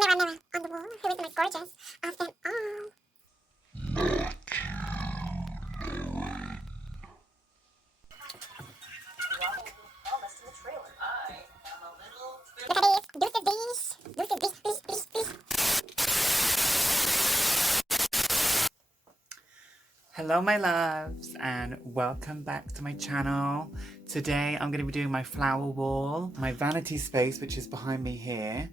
mirror on the wall. Who is the most gorgeous of them all? Look at these. Look at these. Look at these. Hello my loves and welcome back to my channel. Today I'm going to be doing my flower wall, my vanity space which is behind me here.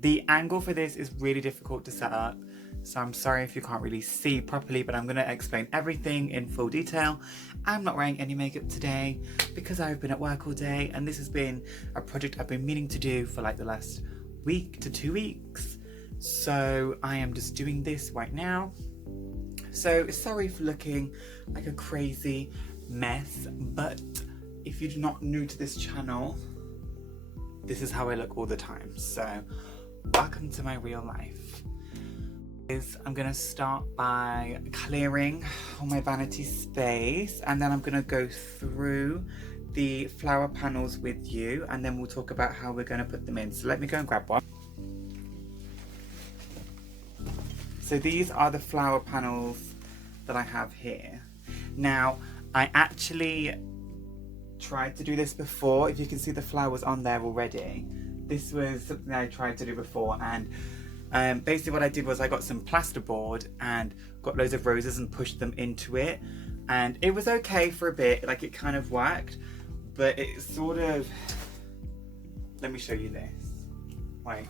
The angle for this is really difficult to set up, so I'm sorry if you can't really see properly, but I'm going to explain everything in full detail. I'm not wearing any makeup today because I've been at work all day, and this has been a project I've been meaning to do for like the last week to 2 weeks. So I am just doing this right now. So sorry for looking like a crazy mess, but if you're not new to this channel, this is how I look all the time. So welcome to my real life. I'm gonna start by clearing all my vanity space, and then I'm gonna go through the flower panels with you, and then we'll talk about how we're gonna put them in. So let me go and grab one. So these are the flower panels that I have here. Now, I actually tried to do this before. If you can see the flowers on there already. This was something I tried to do before, and basically what I did was I got some plasterboard and got loads of roses and pushed them into it. And it was okay for a bit, like it kind of worked, but it sort of, let me show you this. Like,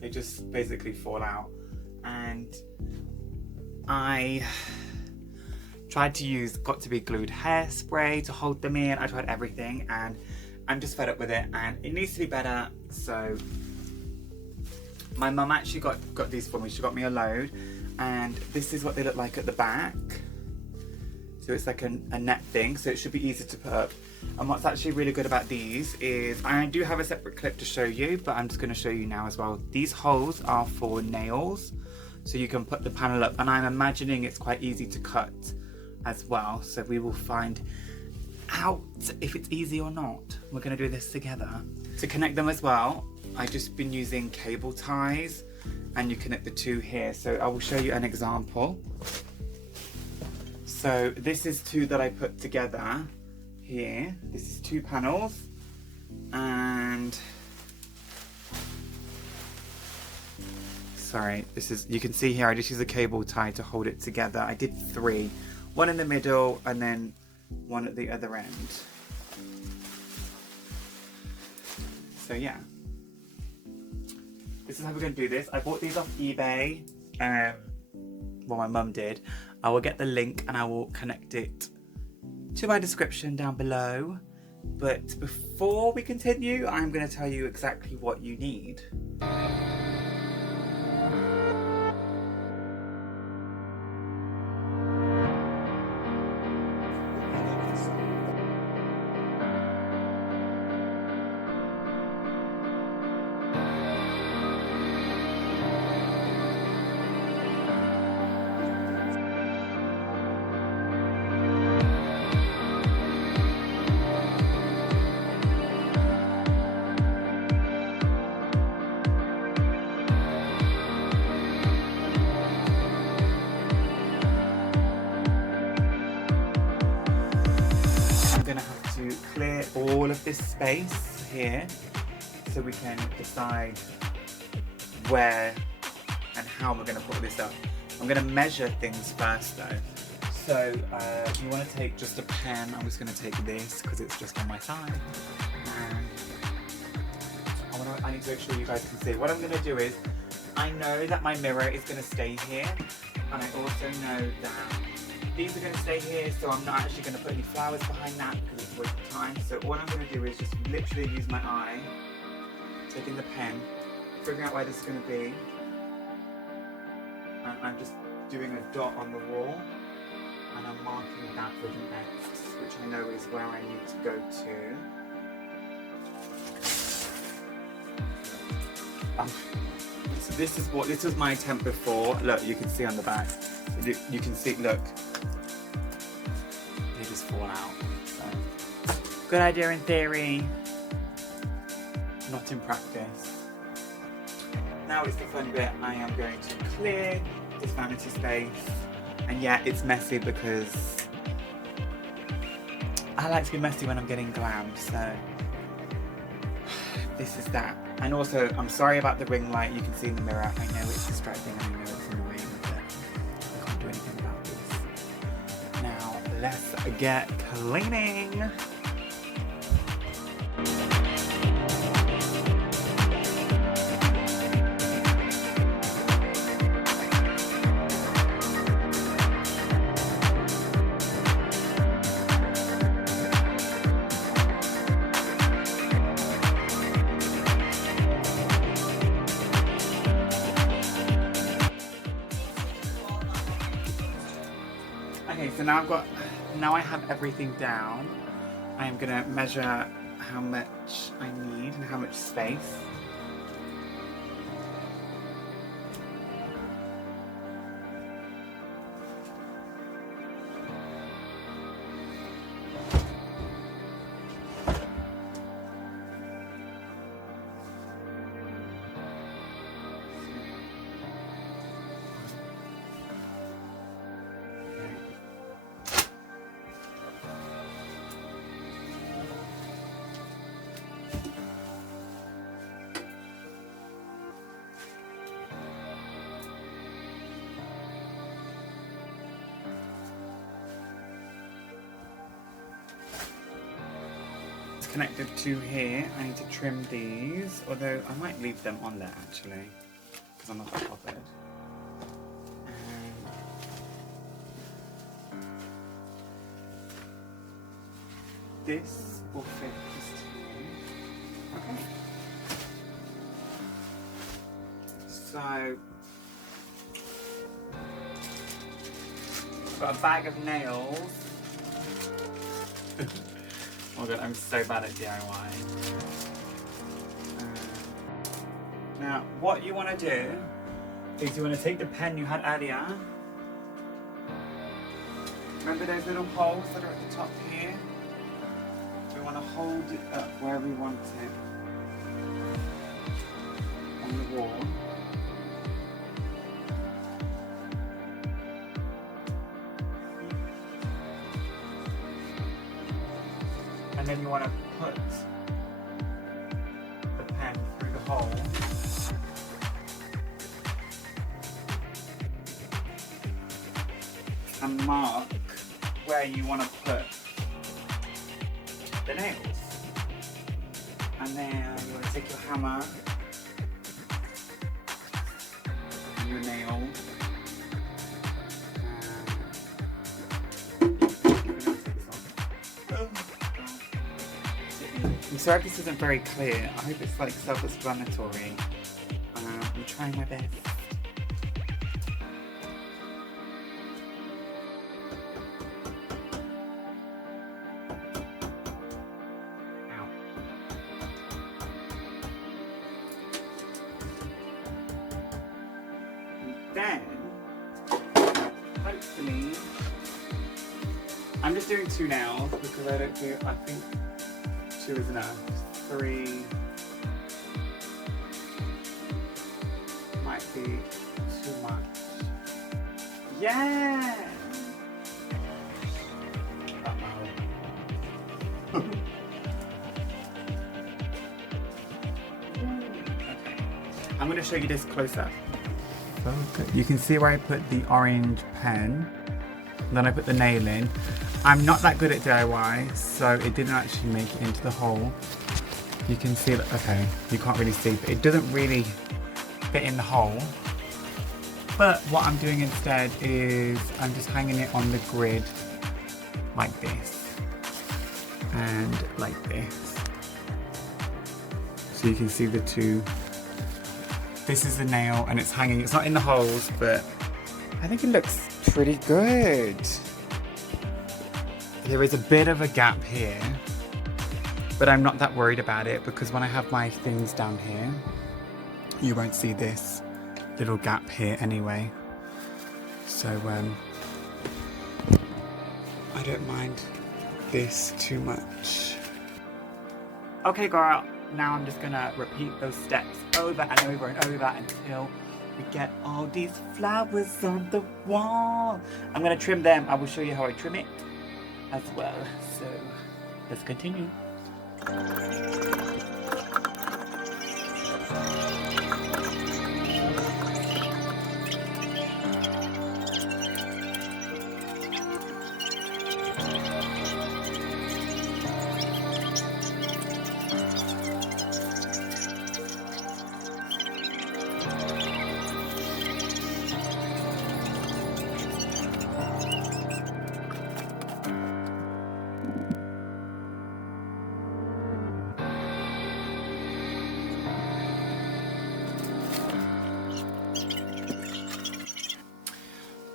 they just basically fall out, and I tried to use got to be glued hairspray to hold them in. I tried everything and I'm just fed up with it, and it needs to be better. So my mum actually got these for me. She got me a load, and this is what they look like at the back. So it's like a net thing, so it should be easy to put up. And what's actually really good about these is, I do have a separate clip to show you, but I'm just going to show you now as well. These holes are for nails, so you can put the panel up, and I'm imagining it's quite easy to cut as well. So we will find out if it's easy or not. We're going to do this together. To connect them as well, I've just been using cable ties, and you connect the two here. So I will show you an example. So this is two that I put together here. This is two panels, and sorry, this is, you can see here I just use a cable tie to hold it together. I did three, one in the middle and then one at the other end. So yeah, this is how we're going to do this. I bought these off eBay. Well, my mum did. I will get the link and I will connect it to my description down below. But before we continue, I'm going to tell you exactly what you need. Clear all of this space here so we can decide where and how we're going to put this up. I'm going to measure things first though. So you want to take just a pen. I'm just going to take this because it's just on my side, and I need to make sure you guys can see. What I'm going to do is, I know that my mirror is going to stay here, and I also know that these are going to stay here, so I'm not actually going to put any flowers behind that because it's a waste of time. So all I'm going to do is just literally use my eye, taking the pen, figuring out where this is going to be, and I'm just doing a dot on the wall, and I'm marking that with an X, which I know is where I need to go to. So this was my attempt before. Look, you can see on the back. You can see, look, they just fall out. So, good idea in theory. not in practice. Now it's the fun bit. I am going to clear this vanity space. And yeah, it's messy because I like to be messy when I'm getting glam, so this is that. And also, I'm sorry about the ring light you can see in the mirror. I know it's distracting, I know it's annoying, but I can't do anything about this. Now, let's get cleaning. Okay, so now I have everything down. I am gonna measure how much I need and how much space. Connected to here. I need to trim these, although I might leave them on there actually, because I'm not that bothered. This will fit this too. Okay. So, I've got a bag of nails. Oh god, I'm so bad at DIY. Now, what you want to do is you want to take the pen you had earlier. Remember those little holes that are at the top here? We want to hold it up where we want it on the wall. And then you want to put the pen through the hole. And mark where you want to put the nails. And then you want to take your hammer and your nail. I'm sorry if this isn't very clear. I hope it's like self-explanatory. I'm trying my best. Ow. And then, hopefully, I'm just doing 2 nails because I think 2 is enough. 3 might be too much. Yeah! Okay. I'm going to show you this close up. You can see where I put the orange pen. Then I put the nail in. I'm not that good at DIY, so it didn't actually make it into the hole. You can see that, okay, you can't really see, but it doesn't really fit in the hole. But what I'm doing instead is I'm just hanging it on the grid like this and like this. So you can see the 2. This is the nail and it's hanging, it's not in the holes, but I think it looks pretty good. There is a bit of a gap here, but I'm not that worried about it because when I have my things down here, you won't see this little gap here anyway. So I don't mind this too much. Okay girl, now I'm just gonna repeat those steps over and over and over until we get all these flowers on the wall. I'm gonna trim them. I will show you how I trim it as well. So let's continue.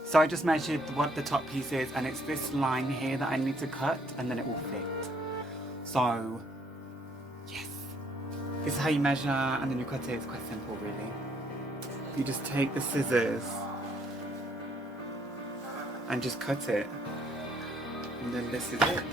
So I just measured what the top piece is, and it's this line here that I need to cut, and then it will fit. So, yes. This is how you measure, and then you cut it. It's quite simple, really. You just take the scissors and just cut it. And then this is it.